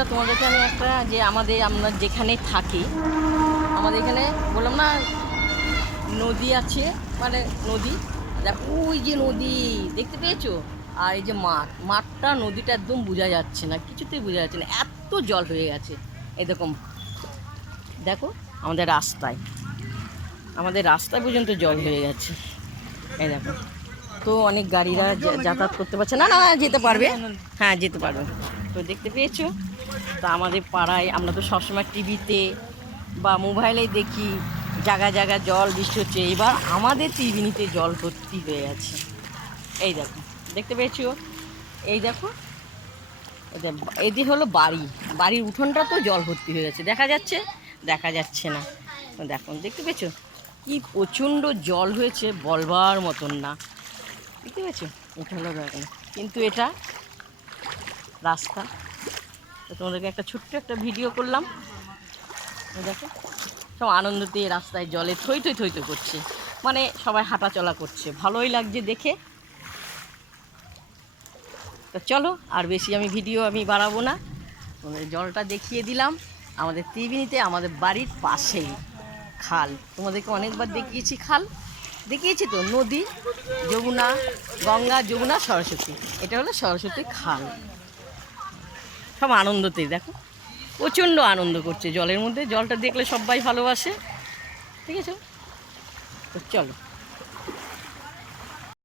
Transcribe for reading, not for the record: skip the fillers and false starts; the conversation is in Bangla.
বন্ধুরা, তোমাদেরকে আমি একটা যে আমরা যেখানে থাকি, আমাদের এখানে বললাম না নদী আছে, মানে নদী, দেখো ওই যে নদী দেখতে পেয়েছো, আর এই যে মাঠটা নদীটা একদম বোঝা যাচ্ছে না, কিছুতেই বোঝা যাচ্ছে না, এত জল হয়ে গেছে। এরকম দেখো আমাদের রাস্তায় পর্যন্ত জল হয়ে গেছে। এই দেখো, তো অনেক গাড়িরা যাতায়াত করতে পারছে না। না না, যেতে পারবে, হ্যাঁ যেতে পারবে। তো দেখতে পেয়েছো, তো আমাদের পাড়ায় আমরা তো সবসময় টিভিতে বা মোবাইলে দেখি জায়গায় জায়গায় জল বৃষ্টি হচ্ছে, এবার আমাদের ত্রিবেণীতে জল ভর্তি হয়ে আছে। এই দেখো, দেখতে পেয়েছো, এই দেখো, এদি হলো বাড়ির উঠোনটা তো জল ভর্তি হয়ে গেছে, দেখা যাচ্ছে না। তো দেখো, দেখতে পেয়েছো কি প্রচণ্ড জল হয়েছে, বলবার মতন না। দেখতে পেয়েছো, এটা হলো ব্যাপার। কিন্তু এটা রাস্তা, তো তোমাদেরকে একটা ছোট্ট একটা ভিডিও করলাম। দেখো, সব আনন্দতে রাস্তায় জলে থই থই থই থই করছে, মানে সবাই হাঁটা চলা করছে, ভালোই লাগছে দেখে। তো চলো, আর বেশি ভিডিও বাড়াবো না, তোমাদের জলটা দেখিয়ে দিলাম। আমাদের ত্রিবেণীতে আমাদের বাড়ির পাশেই খাল, তোমাদেরকে অনেকবার দেখিয়েছি, খাল দেখিয়েছি তো, নদী, যমুনা, গঙ্গা, যমুনা, সরস্বতী, এটা হলো সরস্বতী খাল। সব আনন্দতেই দেখো, প্রচণ্ড আনন্দ করছে জলের মধ্যে, জলটা দেখলে সবাই ভালোবাসে। ঠিক আছে, তো চলো।